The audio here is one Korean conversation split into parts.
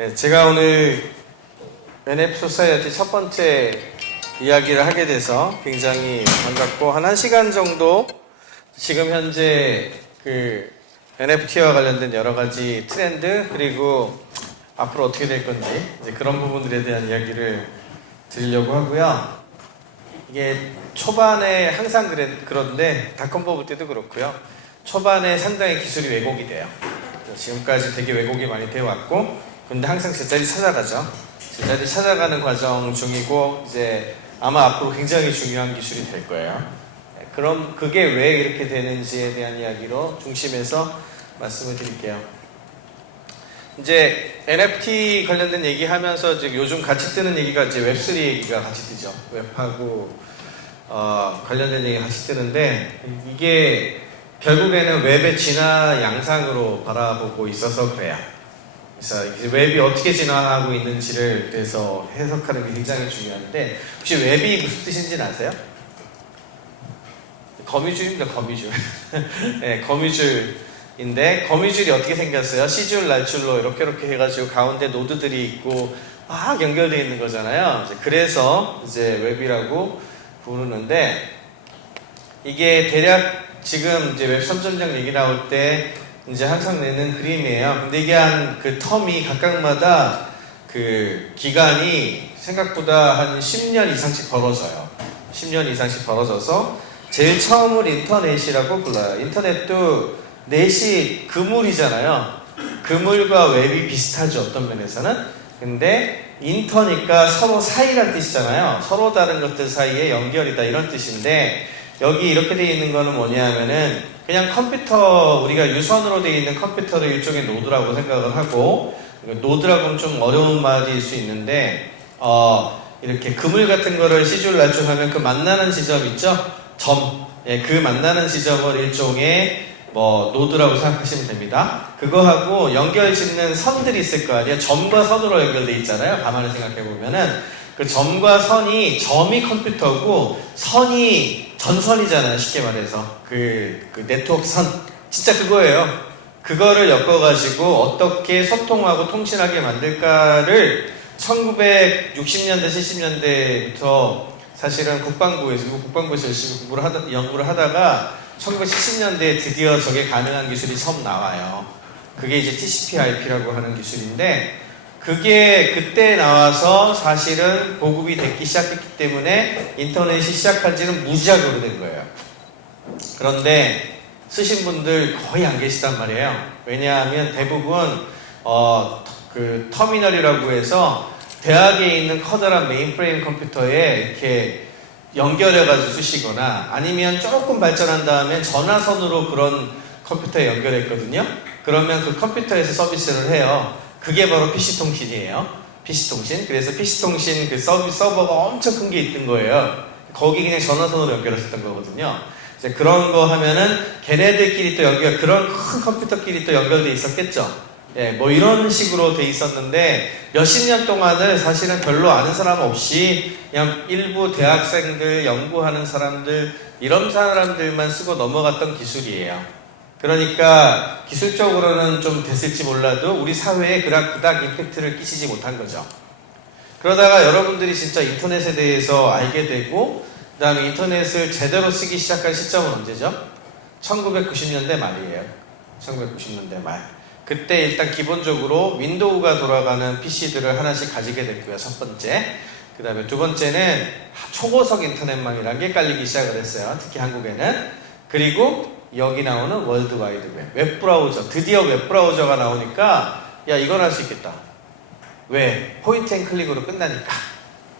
네, 제가 오늘 NF 소사이어티 첫 번째 이야기를 하게 돼서 굉장히 반갑고, 한 1시간 정도 지금 현재 그 NFT와 관련된 여러 가지 트렌드, 그리고 앞으로 어떻게 될 건지 이제 그런 부분들에 대한 이야기를 드리려고 하고요. 이게 초반에 항상 그런데 닷컴 버블 때도 그렇고요. 초반에 상당히 기술이 왜곡이 돼요. 지금까지 되게 왜곡이 많이 되어 왔고, 근데 항상 제자리 찾아가죠. 제자리 찾아가는 과정 중이고, 이제 아마 앞으로 굉장히 중요한 기술이 될 거예요. 그럼 그게 왜 이렇게 되는지에 대한 이야기로 중심에서 말씀을 드릴게요. 이제 NFT 관련된 얘기하면서 이제 요즘 같이 뜨는 얘기가 이제 웹3 얘기가 같이 뜨죠. 웹하고 관련된 얘기가 같이 뜨는데, 이게 결국에는 웹의 진화 양상으로 바라보고 있어서 그래요. 그래서 웹이 어떻게 진화하고 있는지를 그래서 해석하는 게 굉장히 중요한데, 혹시 웹이 무슨 뜻인지는 아세요? 거미줄입니다. 거미줄. 네, 거미줄인데, 거미줄이 어떻게 생겼어요? C줄, 날줄로 이렇게 해가지고 가운데 노드들이 있고 막 연결되어 있는 거잖아요. 그래서 이제 웹이라고 부르는데, 이게 대략 지금 이제 웹 3.0 얘기 나올 때 이제 항상 내는 그림이에요. 근데 이게 한 그 텀이 각각마다 그 기간이 생각보다 한 10년 이상씩 벌어져요. 10년 이상씩 벌어져서 제일 처음을 인터넷이라고 불러요. 인터넷도 넷이 그물이잖아요. 그물과 웹이 비슷하죠, 어떤 면에서는. 근데 인터니까 서로 사이란 뜻이잖아요. 서로 다른 것들 사이에 연결이다, 이런 뜻인데, 여기 이렇게 되어 있는 거는 뭐냐면은 그냥 컴퓨터, 우리가 유선으로 되어 있는 컴퓨터를 일종의 노드라고 생각을 하고, 노드라고는 좀 어려운 말일 수 있는데, 이렇게 그물 같은 거를 C줄 날줄 하면 그 만나는 지점 있죠? 점. 예, 그 만나는 지점을 일종의 노드라고 생각하시면 됩니다. 그거하고 연결 짓는 선들이 있을 거 아니에요? 점과 선으로 연결되어 있잖아요. 가만히 생각해 보면은 그 점과 선이, 점이 컴퓨터고 선이 전선이잖아요. 쉽게 말해서 그 네트워크 선, 진짜 그거예요. 그거를 엮어가지고 어떻게 소통하고 통신하게 만들까를 1960년대 70년대부터 사실은 국방부에서 열심히 연구를 하다가 1970년대에 드디어 저게 가능한 기술이 처음 나와요. 그게 이제 TCP/IP라고 하는 기술인데, 그게 그때 나와서 사실은 보급이 되기 시작했기 때문에 인터넷이 시작한 지는 무지하게 오래된 거예요. 그런데 쓰신 분들 거의 안 계시단 말이에요. 왜냐하면 대부분 그 터미널이라고 해서 대학에 있는 커다란 메인프레임 컴퓨터에 이렇게 연결해가지고 쓰시거나, 아니면 조금 발전한 다음에 전화선으로 그런 컴퓨터에 연결했거든요. 그러면 그 컴퓨터에서 서비스를 해요. 그게 바로 PC통신이에요. PC통신. 그래서 PC통신 그 서버가 엄청 큰 게 있던 거예요. 거기 그냥 전화선으로 연결했었던 거거든요. 이제 그런 거 하면은 걔네들끼리 또 그런 큰 컴퓨터끼리 또 연결돼 있었겠죠. 예, 이런 식으로 돼 있었는데, 몇십 년 동안은 사실은 별로 아는 사람 없이 그냥 일부 대학생들, 연구하는 사람들, 이런 사람들만 쓰고 넘어갔던 기술이에요. 그러니까 기술적으로는 좀 됐을지 몰라도 우리 사회에 그닥 임팩트를 끼치지 못한 거죠. 그러다가 여러분들이 진짜 인터넷에 대해서 알게 되고, 그 다음에 인터넷을 제대로 쓰기 시작한 시점은 언제죠? 1990년대 말이에요. 1990년대 말. 그때 일단 기본적으로 윈도우가 돌아가는 PC들을 하나씩 가지게 됐고요, 첫 번째. 그 다음에 두 번째는 초고속 인터넷망이라는 게 깔리기 시작을 했어요. 특히 한국에는. 그리고 여기 나오는 월드와이드웹, 웹브라우저. 드디어 웹브라우저가 나오니까, 야, 이건 할 수 있겠다. 왜? 포인트 앤 클릭으로 끝나니까.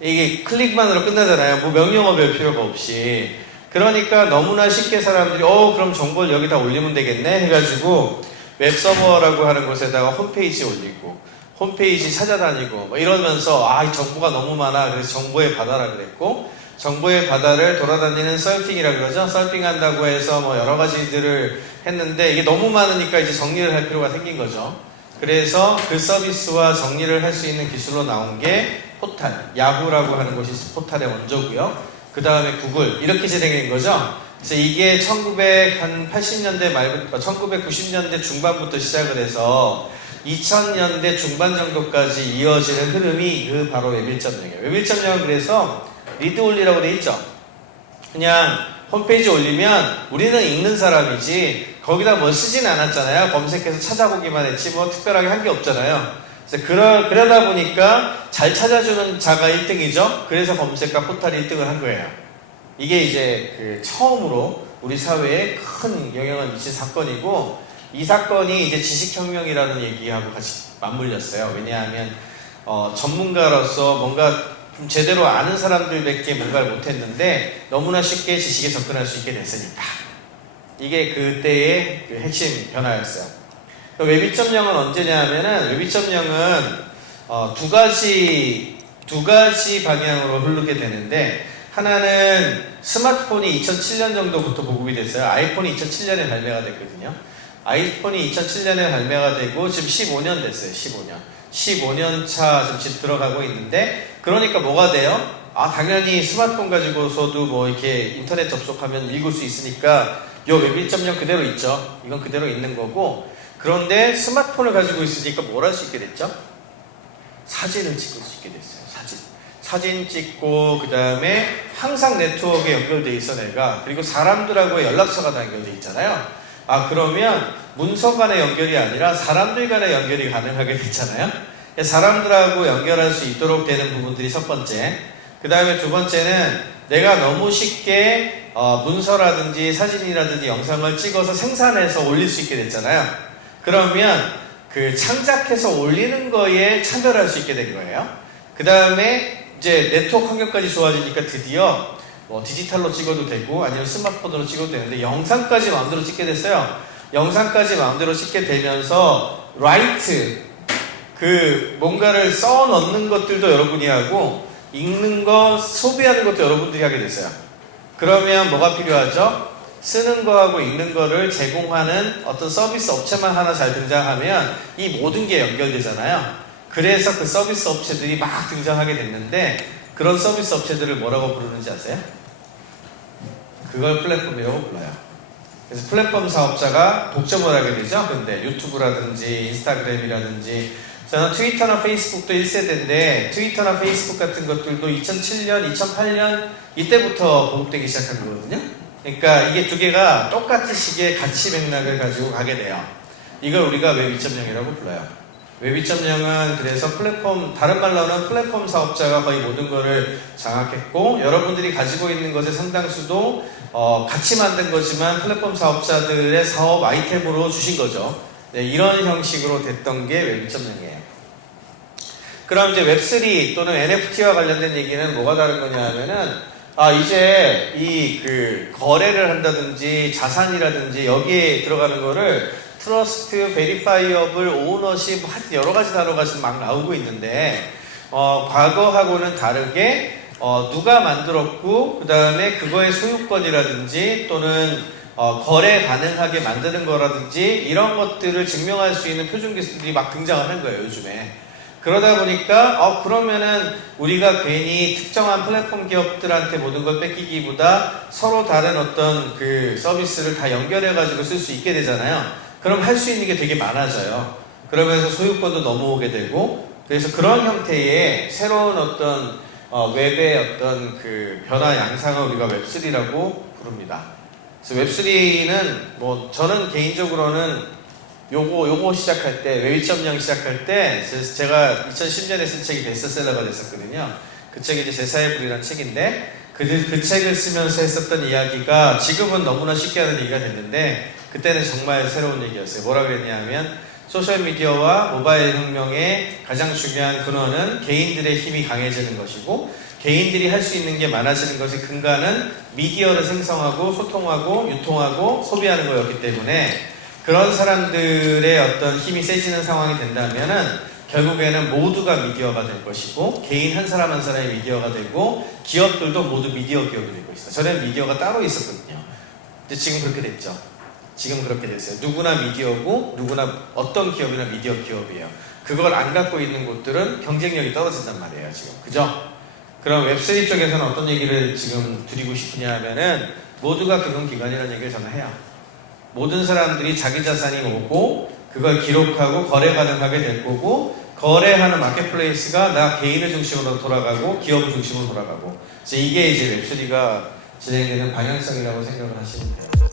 이게 클릭만으로 끝나잖아요. 명령어 별 필요가 없이. 그러니까 너무나 쉽게 사람들이 그럼 정보를 여기다 올리면 되겠네 해가지고 웹서버라고 하는 곳에다가 홈페이지 올리고, 홈페이지 찾아다니고 이러면서 이 정보가 너무 많아. 그래서 정보의 바다라 그랬고, 정보의 바다를 돌아다니는 서핑이라고 그러죠. 서핑한다고 해서 여러 가지들을 했는데, 이게 너무 많으니까 이제 정리를 할 필요가 생긴 거죠. 그래서 그 서비스와 정리를 할 수 있는 기술로 나온 게 포탈, 야후라고 하는 곳이 포탈의 원조고요. 그 다음에 구글, 이렇게 진행된 거죠. 그래서 이게 1980년대 말부터 1990년대 중반부터 시작을 해서 2000년대 중반 정도까지 이어지는 흐름이 그 바로 웹 1.0이에요. 웹 1.0은 그래서 리드 올리라고 돼 있죠. 그냥 홈페이지 올리면 우리는 읽는 사람이지 거기다 뭐 쓰진 않았잖아요. 검색해서 찾아보기만 했지 뭐 특별하게 한 게 없잖아요. 그래서 그러다 보니까 잘 찾아주는 자가 1등이죠. 그래서 검색과 포탈이 1등을 한 거예요. 이게 이제 그 처음으로 우리 사회에 큰 영향을 미친 사건이고, 이 사건이 이제 지식혁명이라는 얘기하고 같이 맞물렸어요. 왜냐하면 전문가로서 뭔가 좀 제대로 아는 사람들밖에 뭔가를 못했는데 너무나 쉽게 지식에 접근할 수 있게 됐으니까. 이게 그때의 그 핵심 변화였어요. 웹 2.0은 언제냐 하면은 웹 2.0은 두 가지 방향으로 흐르게 되는데, 하나는 스마트폰이 2007년 정도부터 보급이 됐어요. 아이폰이 2007년에 발매가 됐거든요. 아이폰이 2007년에 발매가 되고 지금 15년 됐어요. 15년 차 지금 들어가고 있는데, 그러니까 뭐가 돼요? 당연히 스마트폰 가지고서도 뭐 이렇게 인터넷 접속하면 읽을 수 있으니까 요 웹 1.0 그대로 있죠. 이건 그대로 있는 거고, 그런데 스마트폰을 가지고 있으니까 뭘 할 수 있게 됐죠? 사진을 찍을 수 있게 됐어요. 사진 찍고, 그 다음에 항상 네트워크에 연결돼 있어 내가. 그리고 사람들하고의 연락처가 다 연결돼 있잖아요. 그러면 문서 간의 연결이 아니라 사람들 간의 연결이 가능하게 됐잖아요. 사람들하고 연결할 수 있도록 되는 부분들이 첫 번째. 그 다음에 두 번째는 내가 너무 쉽게 문서라든지 사진이라든지 영상을 찍어서 생산해서 올릴 수 있게 됐잖아요. 그러면 그 창작해서 올리는 거에 차별할 수 있게 된 거예요. 그 다음에 이제 네트워크 환경까지 좋아지니까 드디어 뭐 디지털로 찍어도 되고 아니면 스마트폰으로 찍어도 되는데, 영상까지 마음대로 찍게 됐어요. 영상까지 마음대로 찍게 되면서 라이트, 그 뭔가를 써 넣는 것들도 여러분이 하고 읽는 거, 소비하는 것도 여러분들이 하게 됐어요. 그러면 뭐가 필요하죠? 쓰는 거하고 읽는 거를 제공하는 어떤 서비스 업체만 하나 잘 등장하면 이 모든 게 연결되잖아요. 그래서 그 서비스 업체들이 막 등장하게 됐는데, 그런 서비스 업체들을 뭐라고 부르는지 아세요? 그걸 플랫폼이라고 불러요. 그래서 플랫폼 사업자가 독점을 하게 되죠. 근데 유튜브라든지 인스타그램이라든지, 저는 트위터나 페이스북도 1세대인데 트위터나 페이스북 같은 것들도 2007년, 2008년 이때부터 보급되기 시작한 거거든요. 그러니까 이게 두 개가 똑같은 식의 가치 맥락을 가지고 가게 돼요. 이걸 우리가 웹 2.0이라고 불러요. 웹 2.0은 그래서 플랫폼, 다른 말로는 플랫폼 사업자가 거의 모든 거를 장악했고, 여러분들이 가지고 있는 것의 상당수도 같이 만든 거지만 플랫폼 사업자들의 사업 아이템으로 주신 거죠. 네, 이런 형식으로 됐던 게 웹 2.0이에요. 그럼 이제 웹3 또는 NFT와 관련된 얘기는 뭐가 다른 거냐 하면은, 이제 이 그 거래를 한다든지 자산이라든지 여기에 들어가는 거를 트러스트, 베리파이어블, 오너십, 하여튼 여러 가지 단어가 지금 막 나오고 있는데, 과거하고는 다르게 누가 만들었고 그 다음에 그거의 소유권이라든지 또는 거래 가능하게 만드는 거라든지 이런 것들을 증명할 수 있는 표준 기술들이 막 등장을 한 거예요, 요즘에. 그러다 보니까 그러면은 우리가 괜히 특정한 플랫폼 기업들한테 모든 걸 뺏기기보다 서로 다른 어떤 그 서비스를 다 연결해 가지고 쓸 수 있게 되잖아요. 그럼 할 수 있는 게 되게 많아져요. 그러면서 소유권도 넘어오게 되고, 그래서 그런 형태의 새로운 어떤 웹의 어떤 그 변화 양상을 우리가 웹3라고 부릅니다. 그래서 웹3는 뭐 저는 개인적으로는 요거 시작할 때, 웹 2.0 시작할 때 제가 2010년에 쓴 책이 베스트셀러가 됐었거든요. 그 책이 이제 제사의 불이라는 책인데, 그 책을 쓰면서 했었던 이야기가 지금은 너무나 쉽게 하는 얘기가 됐는데, 그때는 정말 새로운 얘기였어요. 뭐라 그랬냐면, 소셜미디어와 모바일 혁명의 가장 중요한 근원은 개인들의 힘이 강해지는 것이고, 개인들이 할 수 있는 게 많아지는 것의 근간은 미디어를 생성하고 소통하고 유통하고 소비하는 거였기 때문에, 그런 사람들의 어떤 힘이 세지는 상황이 된다면은 결국에는 모두가 미디어가 될 것이고, 개인 한 사람 한 사람이 미디어가 되고, 기업들도 모두 미디어 기업이 되고 있어요. 전에는 미디어가 따로 있었거든요. 근데 지금 그렇게 됐죠. 지금 그렇게 됐어요. 누구나 미디어고 누구나 어떤 기업이나 미디어 기업이에요. 그걸 안 갖고 있는 곳들은 경쟁력이 떨어진단 말이에요, 지금. 그죠? 그럼 웹3 쪽에서는 어떤 얘기를 지금 드리고 싶으냐 하면은, 모두가 금융기관이라는 얘기를 저는 해요. 모든 사람들이 자기 자산이 오고 그걸 기록하고 거래 가능하게 될 거고, 거래하는 마켓플레이스가 나 개인을 중심으로 돌아가고 기업을 중심으로 돌아가고, 이제 이게 이제 웹3가 진행되는 방향성이라고 생각을 하시면 돼요.